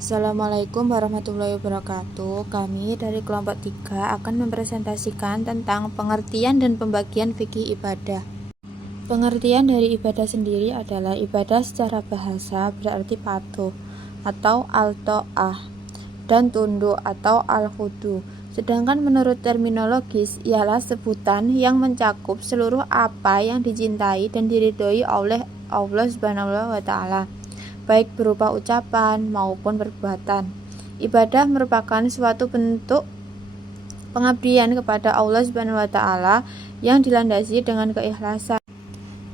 Assalamualaikum warahmatullahi wabarakatuh. Kami dari kelompok 3 akan mempresentasikan tentang pengertian dan pembagian fikih ibadah. Pengertian dari ibadah sendiri adalah ibadah secara bahasa berarti patuh atau al-ta'ah dan tunduk atau al-khudu. Sedangkan menurut terminologis ialah sebutan yang mencakup seluruh apa yang dicintai dan diridhoi oleh Allah Subhanahu wa taala, baik berupa ucapan maupun perbuatan. Ibadah merupakan suatu bentuk pengabdian kepada Allah Subhanahu wa taala yang dilandasi dengan keikhlasan.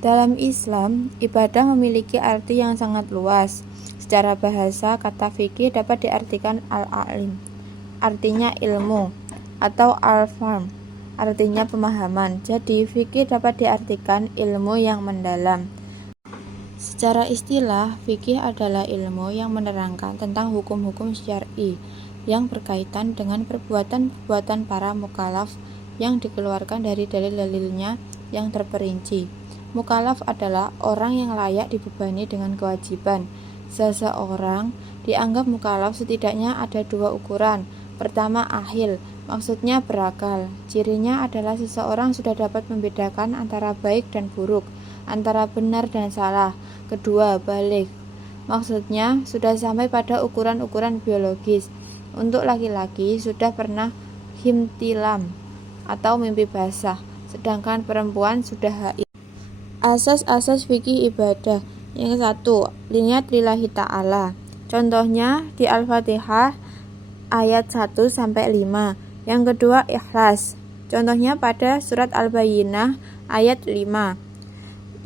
Dalam Islam, ibadah memiliki arti yang sangat luas. Secara bahasa, kata fikih dapat diartikan al-alim, artinya ilmu, atau al-fahm, artinya pemahaman. Jadi, fikih dapat diartikan ilmu yang mendalam. Secara istilah, fikih adalah ilmu yang menerangkan tentang hukum-hukum syar'i yang berkaitan dengan perbuatan-perbuatan para mukallaf yang dikeluarkan dari dalil-dalilnya yang terperinci. Mukallaf adalah orang yang layak dibebani dengan kewajiban. Seseorang dianggap mukallaf setidaknya ada dua ukuran. Pertama, ahil, maksudnya berakal. Cirinya adalah seseorang sudah dapat membedakan antara baik dan buruk, antara benar dan salah. Kedua, baligh, maksudnya sudah sampai pada ukuran-ukuran biologis. Untuk laki-laki sudah pernah himtilam atau mimpi basah, sedangkan perempuan sudah haid. Asas-asas fikih ibadah. Yang satu, niat lillahi ta'ala. Contohnya di Al-Fatihah ayat 1 sampai 5. Yang kedua, ikhlas. Contohnya pada surat Al-Bayyinah ayat 5.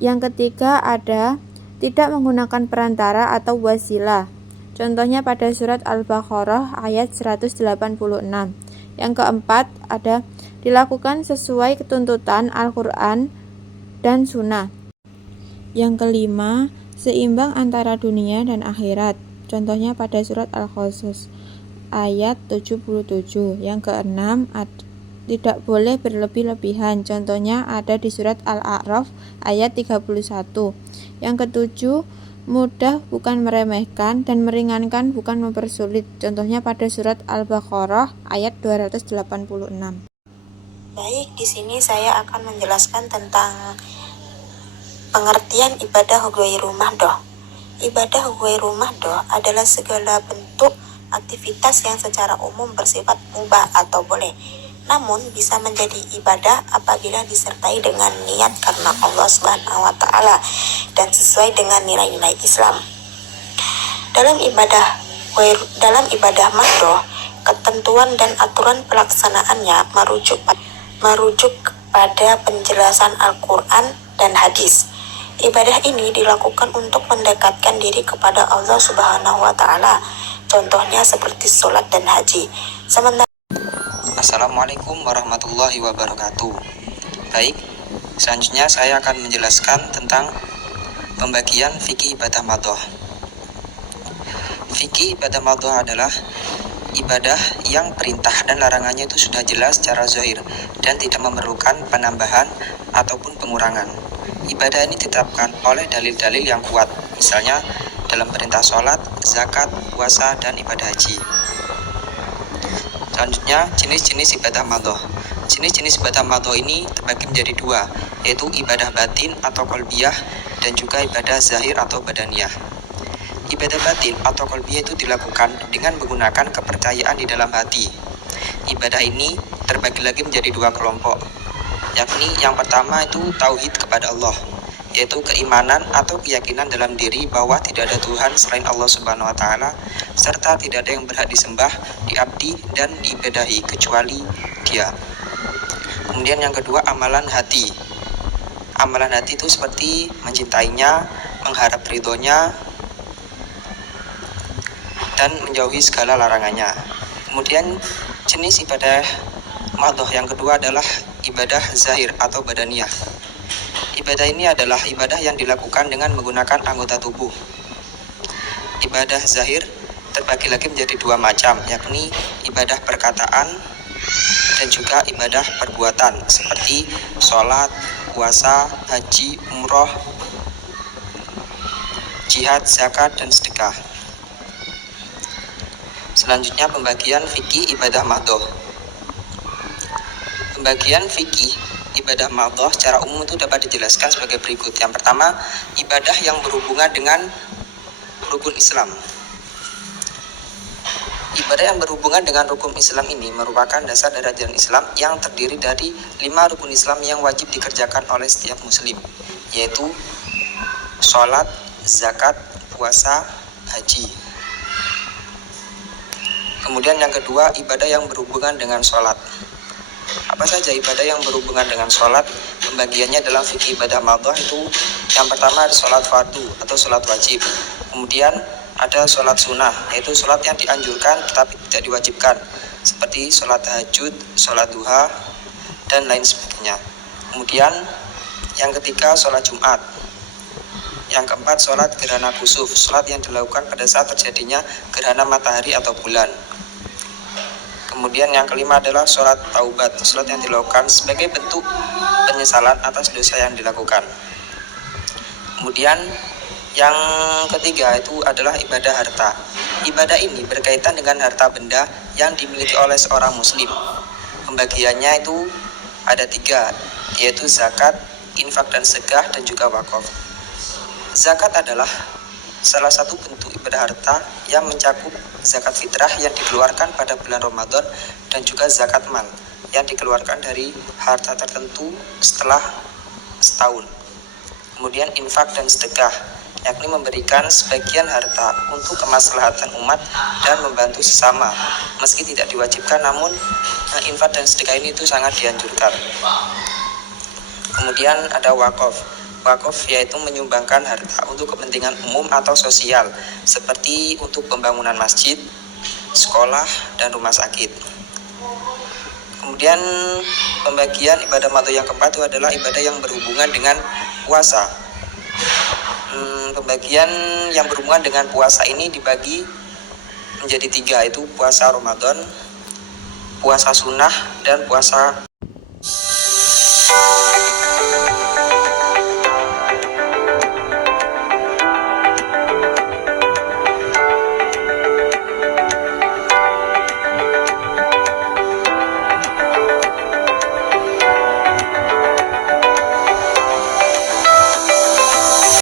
Yang ketiga ada tidak menggunakan perantara atau wasilah. Contohnya pada surat Al-Baqarah ayat 186. Yang keempat ada dilakukan sesuai ketuntutan Al-Quran dan Sunnah. Yang kelima, seimbang antara dunia dan akhirat. Contohnya pada surat Al-Qasas ayat 77. Yang keenam, tidak boleh berlebih-lebihan. Contohnya ada di surat Al-A'raf ayat 31. Yang ketujuh, mudah bukan meremehkan dan meringankan bukan mempersulit. Contohnya pada surat Al-Baqarah ayat 286. Baik, di sini saya akan menjelaskan tentang pengertian ibadah ghairu mahdoh. Ibadah ghairu mahdoh adalah segala bentuk aktivitas yang secara umum bersifat mubah atau boleh, namun bisa menjadi ibadah apabila disertai dengan niat karena Allah Subhanahu wa taala dan sesuai dengan nilai-nilai Islam. Dalam ibadah mahdoh, ketentuan dan aturan pelaksanaannya merujuk pada penjelasan Al-Quran dan hadis. Ibadah ini dilakukan untuk mendekatkan diri kepada Allah Subhanahu wa taala. Contohnya seperti sholat dan haji. Assalamualaikum warahmatullahi wabarakatuh. Baik, selanjutnya saya akan menjelaskan tentang pembagian fikih ibadah madhoh. Fikih ibadah madhoh adalah ibadah yang perintah dan larangannya itu sudah jelas secara zahir dan tidak memerlukan penambahan ataupun pengurangan. Ibadah ini ditetapkan oleh dalil-dalil yang kuat, misalnya dalam perintah sholat, zakat, puasa, dan ibadah haji. Selanjutnya, jenis-jenis ibadah madhoh. Jenis-jenis ibadah madhoh ini terbagi menjadi dua, yaitu ibadah batin atau qalbiyah dan juga ibadah zahir atau badaniyah. Ibadah batin atau qalbiyah itu dilakukan dengan menggunakan kepercayaan di dalam hati. Ibadah ini terbagi lagi menjadi dua kelompok, yakni yang pertama itu tauhid kepada Allah, yaitu keimanan atau keyakinan dalam diri bahwa tidak ada Tuhan selain Allah Subhanahu wa taala, serta tidak ada yang berhak disembah, diabdi dan diibadahi kecuali Dia. Kemudian yang kedua, amalan hati. Amalan hati itu seperti mencintainya, mengharap ridhonya, dan menjauhi segala larangannya. Kemudian jenis ibadah madhoh yang kedua adalah ibadah zahir atau badaniyah. Ibadah ini adalah ibadah yang dilakukan dengan menggunakan anggota tubuh. Ibadah zahir terbagi lagi menjadi dua macam, yakni ibadah perkataan dan juga ibadah perbuatan seperti sholat, puasa, haji, umroh, jihad, zakat, dan sedekah. Selanjutnya pembagian fikih ibadah madhoh. Pembagian fikih ibadah madhoh secara umum itu dapat dijelaskan sebagai berikut. Yang pertama, ibadah yang berhubungan dengan rukun Islam. Ibadah yang berhubungan dengan rukun Islam ini merupakan dasar dari ajaran Islam yang terdiri dari 5 rukun Islam yang wajib dikerjakan oleh setiap muslim, yaitu sholat, zakat, puasa, haji. Kemudian yang kedua, ibadah yang berhubungan dengan sholat. Apa saja ibadah yang berhubungan dengan sholat? Pembagiannya dalam fikih ibadah madhoh itu yang pertama ada sholat fardu atau sholat wajib. Kemudian ada sholat sunnah, yaitu sholat yang dianjurkan tetapi tidak diwajibkan, seperti sholat tahajud, sholat duha, dan lain sebagainya. Kemudian yang ketiga sholat Jumat. Yang keempat sholat gerhana kusuf, sholat yang dilakukan pada saat terjadinya gerhana matahari atau bulan. Kemudian yang kelima adalah sholat taubat, sholat yang dilakukan sebagai bentuk penyesalan atas dosa yang dilakukan. Kemudian yang ketiga itu adalah ibadah harta. Ibadah ini berkaitan dengan harta benda yang dimiliki oleh seorang muslim. Pembagiannya itu ada 3, yaitu zakat, infak dan sedekah, dan juga wakaf. Zakat adalah salah satu bentuk ibadah harta yang mencakup zakat fitrah yang dikeluarkan pada bulan Ramadan dan juga zakat mal yang dikeluarkan dari harta tertentu setelah setahun. Kemudian infak dan sedekah, yakni memberikan sebagian harta untuk kemaslahatan umat dan membantu sesama, meski tidak diwajibkan, namun infak dan sedekah ini itu sangat dianjurkan. Kemudian ada wakaf. Wakaf yaitu menyumbangkan harta untuk kepentingan umum atau sosial, seperti untuk pembangunan masjid, sekolah, dan rumah sakit. Kemudian pembagian ibadah madhoh yang keempat itu adalah ibadah yang berhubungan dengan puasa. Pembagian yang berhubungan dengan puasa ini dibagi menjadi 3, yaitu puasa Ramadan, puasa sunnah, dan puasa